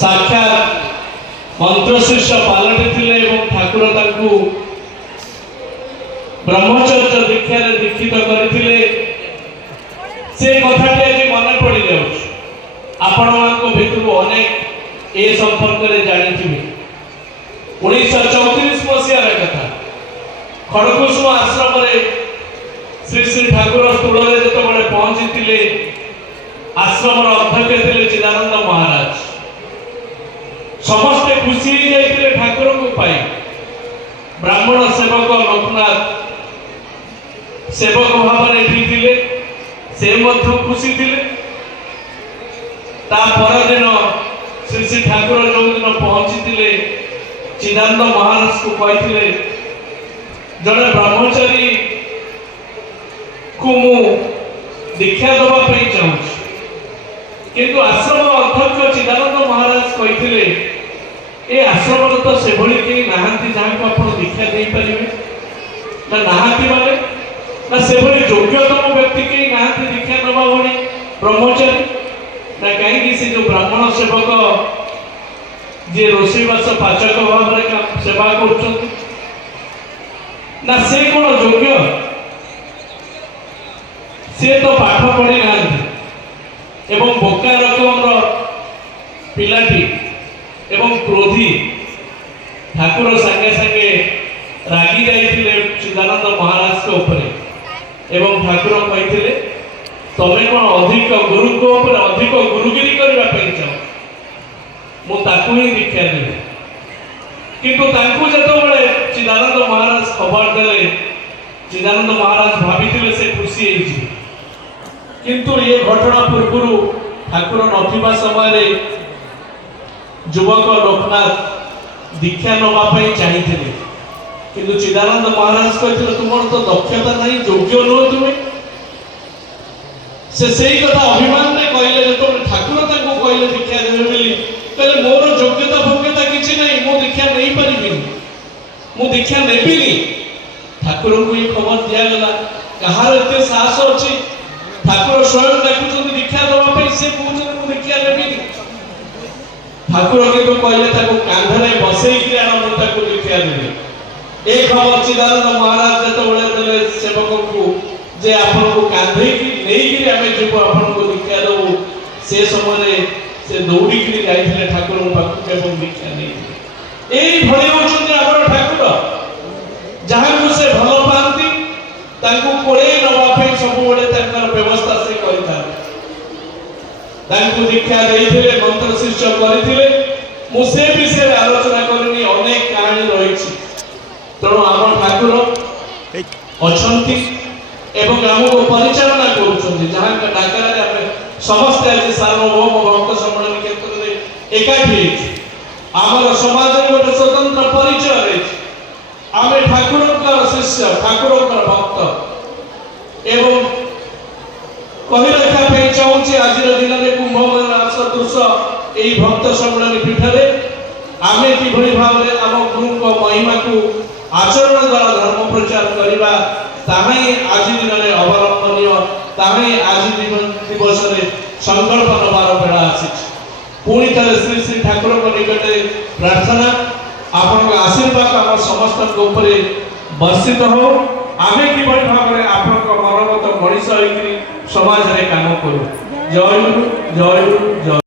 साक्षात मंत्रशिष्य पलटि ठाकुर ब्रह्मचर्य दीक्षा दीक्षित करते से कथाटी आज मन पड़ जापण भितर अनेक ए संपर्क में जानी 1934 मसीहार कथा खड़कुसुम आश्रम श्री श्री ठाकुर स्थूल जो पहुंची आश्रम अध्यक्ष थे चिदानंद महाराज समस्ते खुशी जाते ठाकुर को पाई ब्राह्मण सेवक लोकनाथ सेवक भाव से खुशी थे परदिन श्री श्री ठाकुर जो दिन पहुंची चिदानंद महाराज को कही जड़े ब्रह्मचारी को मु दीक्षा दवाई चाहूँ किंतु आश्रम अध्यक्ष चिदानंद महाराज कही ए आश्रम तो से भली कहीं नहांती जहाँ को आप दीक्षा दे पारे ना नहांती माने ना से भली योग्यतम व्यक्ति कहीं नहांती दीक्षा दबा भली ब्रह्मचारी ना कहीं से जो ब्राह्मण सेवक जी रोषेईवास पाचक भाव में सेवा कर ना से कौन योग्य से तो पाठ पढ़ी ना एवं बोका रकम पिलाटी एवं क्रोधी ठाकुर संगे संगे रागी जाइए चिदानंद महाराज के ऊपर एवं ठाकुर कही तमें कौन अधिक गुरु को अधिक गुरुगिरी करने चाह मुझे दीक्षा देवी किंतु जो चिदानंद महाराज खबर देले चिदानंद महाराज भाभी से खुशी किंतु ये घटना पूर्व ठाकुर नथिबा समय युवक लोकनाथ दीक्षा नवाई चाहिए किंतु चिदानंद महाराज कहते तुम तो दक्षता नहीं योग्य नुह तुम्हें से कथा अभिमान में कहले जो ठाकुर कहले दीक्षा देवे कहले मोर योग्यता भोग्यता किसी नहीं मु दीक्षा नहीं पारि मु दीक्षा नेबिनी ठाकुर को ये खबर दिगला कहार एत साहस अच्छी ठाकुर स्वयं डाकुं दीक्षा दवाई से कहते दीक्षा नेबिनी ठाकुर किंतु कहले कांधरे बसई दीक्षा देवी ए खबर चिदानंद महाराज जो सेवक को जे आपन को कांधे की नहीं आम जीव आपन को दीक्षा दबू से समय से दौड़ी जाइए ठाकुर पाखक एवं दीक्षा नहीं यही आम ठाकुर जहाँ को से भल पाती कोड़े नवाई सब व्यवस्था से दीक्षा देते मंत्र शिष्य करते मुझे विषय आलोचना करनी अनेक कहानी रही तेणु आम ठाकुर अच्छा एवं आमको परिचालना कर जहाँ डाकरा समस्ते आज सार्वभौम भक्त सम्मेलन क्षेत्र में एकाठी आमर समाज में गोटे स्वतंत्र परिचय रही आम ठाकुर शिष्य ठाकुर भक्त एवं कही रखा चाहूँगी आज दिन में कुंभ सदृश यही भक्त सम्मेलन पीठ में आम कि भाव में आम गुरु महिमा को आचरण द्वारा धर्म प्रचार करवा ताही आज दिन में अवलंबनीय ताही आज दिवस संकल्प नबार बेड़ा आसी पुणी थे श्री श्री ठाकुर निकटे प्रार्थना आपण आशीर्वाद आम समस्त वर्षित हो आम कि भाव में आप मनोगत मनीष समाज में काम करूँ जय गुरु जय गुरु जय।